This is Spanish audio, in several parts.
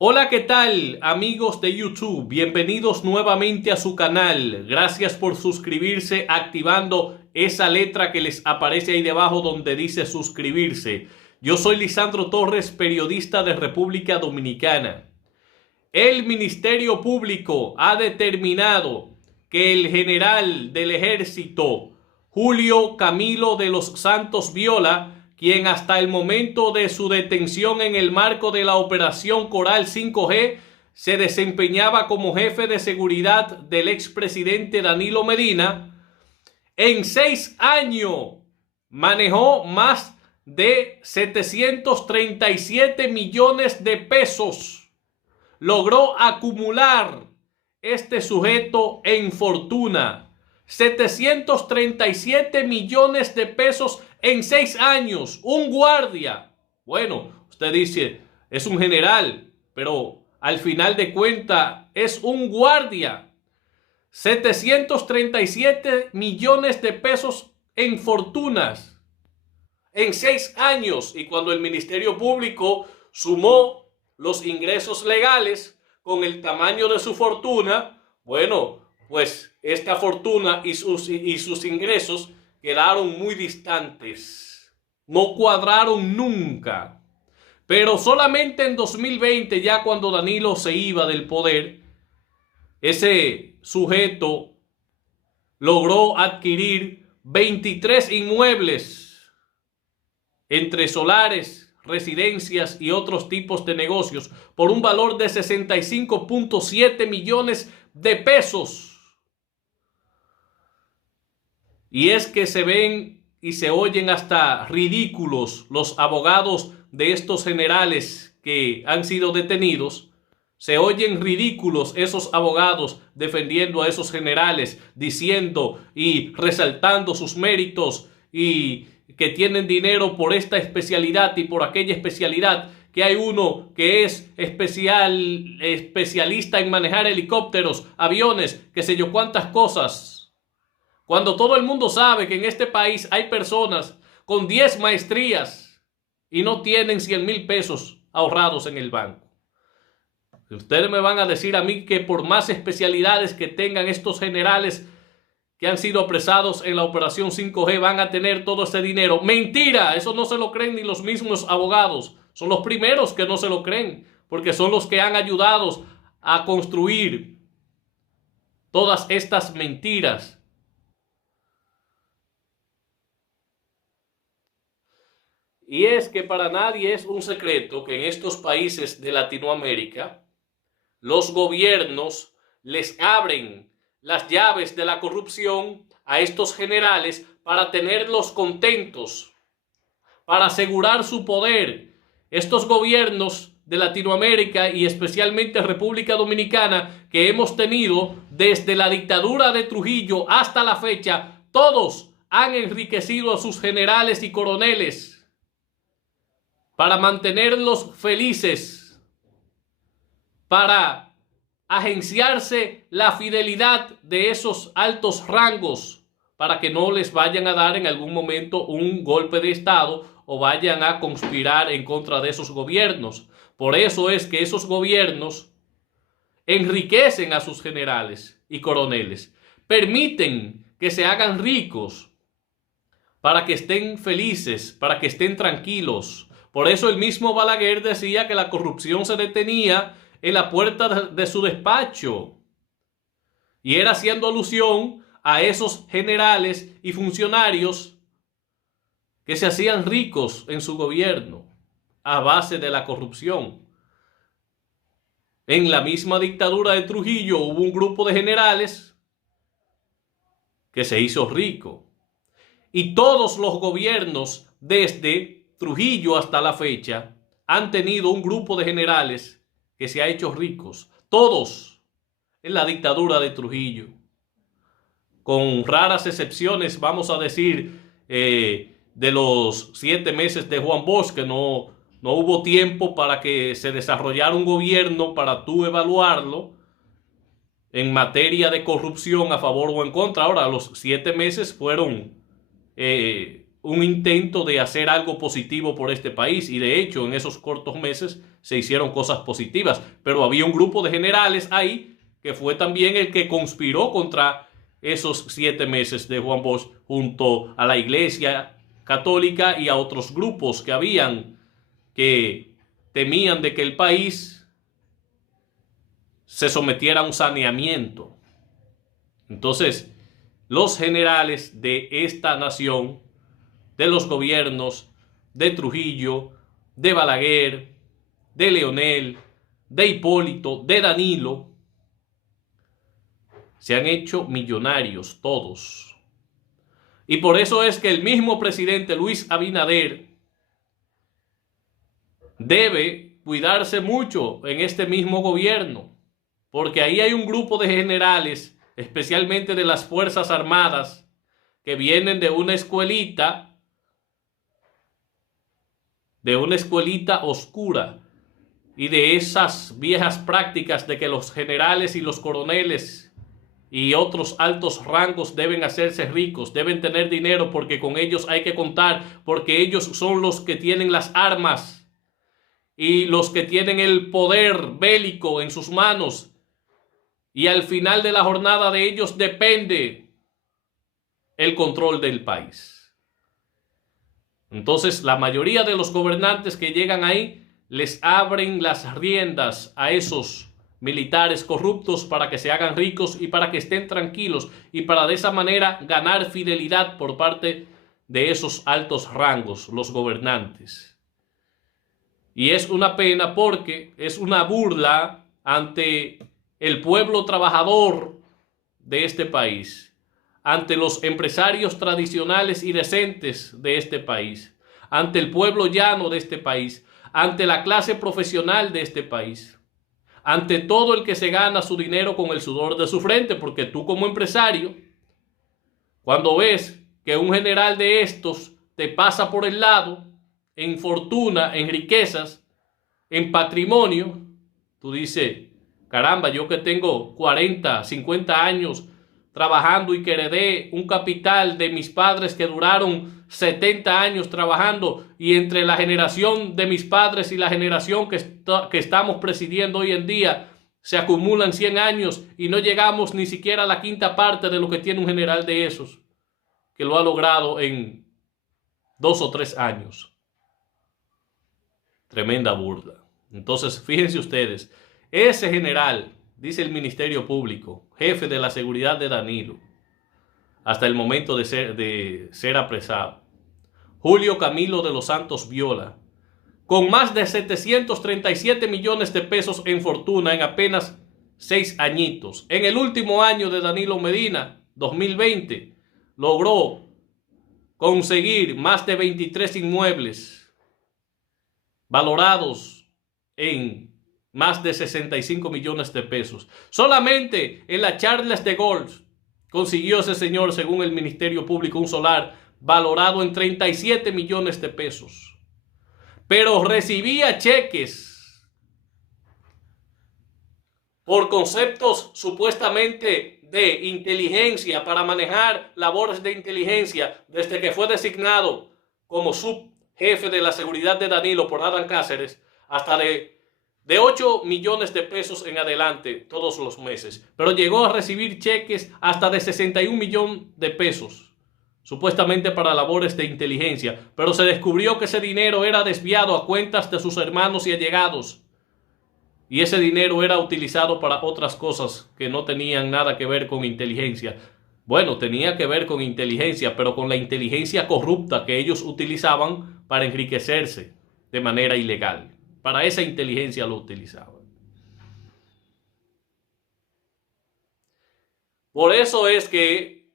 Hola, ¿qué tal, amigos de YouTube? Bienvenidos nuevamente a su canal. Gracias por suscribirse activando esa letra que les aparece ahí debajo donde dice suscribirse. Yo soy Lisandro Torres, periodista de República Dominicana. El Ministerio Público ha determinado que el general del Ejército, Julio Camilo de los Santos Viola, quien hasta el momento de su detención en el marco de la Operación Coral 5G se desempeñaba como jefe de seguridad del expresidente Danilo Medina, en 6 años manejó más de 737 millones de pesos. Logró acumular este sujeto en fortuna. 737 millones de pesos en 6 años. Un guardia. Bueno, usted dice, es un general, pero al final de cuentas es un guardia. 737 millones de pesos en fortunas en 6 años. Y cuando el Ministerio Público sumó los ingresos legales con el tamaño de su fortuna, bueno, pues esta fortuna y sus ingresos quedaron muy distantes. No cuadraron nunca. Pero solamente en 2020, ya cuando Danilo se iba del poder, ese sujeto logró adquirir 23 inmuebles entre solares, residencias y otros tipos de negocios por un valor de 65.7 millones de pesos. Y es que se ven y se oyen hasta ridículos los abogados de estos generales que han sido detenidos. Se oyen ridículos esos abogados defendiendo a esos generales, diciendo y resaltando sus méritos y que tienen dinero por esta especialidad y por aquella especialidad, que hay uno que es especialista en manejar helicópteros, aviones, qué sé yo cuántas cosas. Cuando todo el mundo sabe que en este país hay personas con 10 maestrías y no tienen 100,000 pesos ahorrados en el banco. Ustedes me van a decir a mí que por más especialidades que tengan estos generales que han sido apresados en la operación 5G van a tener todo ese dinero. Mentira, eso no se lo creen ni los mismos abogados. Son los primeros que no se lo creen, porque son los que han ayudado a construir todas estas mentiras. Y es que para nadie es un secreto que en estos países de Latinoamérica los gobiernos les abren las llaves de la corrupción a estos generales para tenerlos contentos, para asegurar su poder. Estos gobiernos de Latinoamérica y especialmente República Dominicana que hemos tenido desde la dictadura de Trujillo hasta la fecha, todos han enriquecido a sus generales y coroneles para mantenerlos felices, para agenciarse la fidelidad de esos altos rangos, para que no les vayan a dar en algún momento un golpe de estado o vayan a conspirar en contra de esos gobiernos. Por eso es que esos gobiernos enriquecen a sus generales y coroneles, permiten que se hagan ricos para que estén felices, para que estén tranquilos. Por eso el mismo Balaguer decía que la corrupción se detenía en la puerta de su despacho. Y era haciendo alusión a esos generales y funcionarios que se hacían ricos en su gobierno a base de la corrupción. En la misma dictadura de Trujillo hubo un grupo de generales que se hizo rico. Y todos los gobiernos desde Trujillo hasta la fecha han tenido un grupo de generales que se ha hecho ricos. Todos en la dictadura de Trujillo. Con raras excepciones, vamos a decir, de los 7 meses de Juan Bosch, que no hubo tiempo para que se desarrollara un gobierno para tú evaluarlo en materia de corrupción a favor o en contra. Ahora, los 7 meses fueron un intento de hacer algo positivo por este país y de hecho en esos cortos meses se hicieron cosas positivas, pero había un grupo de generales ahí que fue también el que conspiró contra esos 7 meses de Juan Bosch junto a la Iglesia Católica y a otros grupos que habían que temían de que el país se sometiera a un saneamiento. Entonces, los generales de esta nación, de los gobiernos de Trujillo, de Balaguer, de Leonel, de Hipólito, de Danilo, se han hecho millonarios todos. Y por eso es que el mismo presidente Luis Abinader debe cuidarse mucho en este mismo gobierno, porque ahí hay un grupo de generales, especialmente de las Fuerzas Armadas, que vienen de una escuelita oscura y de esas viejas prácticas de que los generales y los coroneles y otros altos rangos deben hacerse ricos, deben tener dinero porque con ellos hay que contar, porque ellos son los que tienen las armas y los que tienen el poder bélico en sus manos, y al final de la jornada de ellos depende el control del país. Entonces, la mayoría de los gobernantes que llegan ahí les abren las riendas a esos militares corruptos para que se hagan ricos y para que estén tranquilos y para de esa manera ganar fidelidad por parte de esos altos rangos, los gobernantes. Y es una pena porque es una burla ante el pueblo trabajador de este país, ante los empresarios tradicionales y decentes de este país, ante el pueblo llano de este país, ante la clase profesional de este país, ante todo el que se gana su dinero con el sudor de su frente, porque tú como empresario, cuando ves que un general de estos te pasa por el lado, en fortuna, en riquezas, en patrimonio, tú dices, caramba, yo que tengo 40, 50 años trabajando y que heredé un capital de mis padres que duraron 70 años trabajando, y entre la generación de mis padres y la generación que estamos presidiendo hoy en día se acumulan 100 años y no llegamos ni siquiera a la quinta parte de lo que tiene un general de esos, que lo ha logrado en 2 o 3 años. Tremenda burla. Entonces, fíjense ustedes, ese general, dice el Ministerio Público, jefe de la seguridad de Danilo, hasta el momento de ser apresado, Julio Camilo de los Santos Viola, con más de 737 millones de pesos en fortuna en apenas 6 añitos. En el último año de Danilo Medina, 2020, logró conseguir más de 23 inmuebles valorados en más de 65 millones de pesos. Solamente en la Charles de Gaulle consiguió ese señor, según el Ministerio Público, un solar valorado en 37 millones de pesos. Pero recibía cheques por conceptos supuestamente de inteligencia, para manejar labores de inteligencia, desde que fue designado como subjefe de la seguridad de Danilo por Adán Cáceres, hasta de 8 millones de pesos en adelante todos los meses. Pero llegó a recibir cheques hasta de 61 millones de pesos, supuestamente para labores de inteligencia. Pero se descubrió que ese dinero era desviado a cuentas de sus hermanos y allegados. Y ese dinero era utilizado para otras cosas que no tenían nada que ver con inteligencia. Bueno, tenía que ver con inteligencia, pero con la inteligencia corrupta que ellos utilizaban para enriquecerse de manera ilegal. Para esa inteligencia lo utilizaban. Por eso es que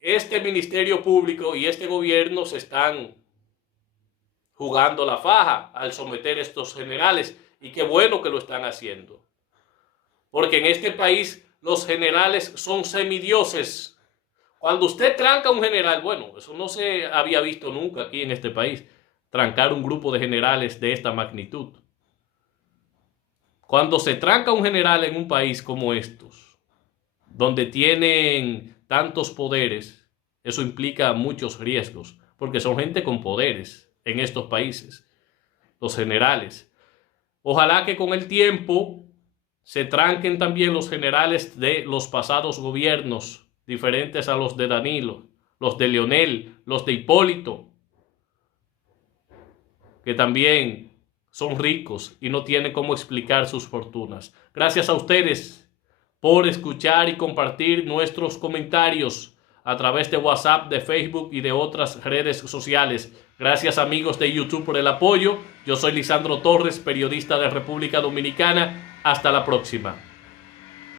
este Ministerio Público y este gobierno se están jugando la faja al someter a estos generales. Y qué bueno que lo están haciendo. Porque en este país los generales son semidioses. Cuando usted tranca a un general, bueno, eso no se había visto nunca aquí en este país, trancar un grupo de generales de esta magnitud. Cuando se tranca un general en un país como estos, donde tienen tantos poderes, eso implica muchos riesgos, porque son gente con poderes en estos países, los generales. Ojalá que con el tiempo se tranquen también los generales de los pasados gobiernos, diferentes a los de Danilo, los de Leonel, los de Hipólito, que también son ricos y no tienen cómo explicar sus fortunas. Gracias a ustedes por escuchar y compartir nuestros comentarios a través de WhatsApp, de Facebook y de otras redes sociales. Gracias amigos de YouTube por el apoyo. Yo soy Lisandro Torres, periodista de República Dominicana. Hasta la próxima.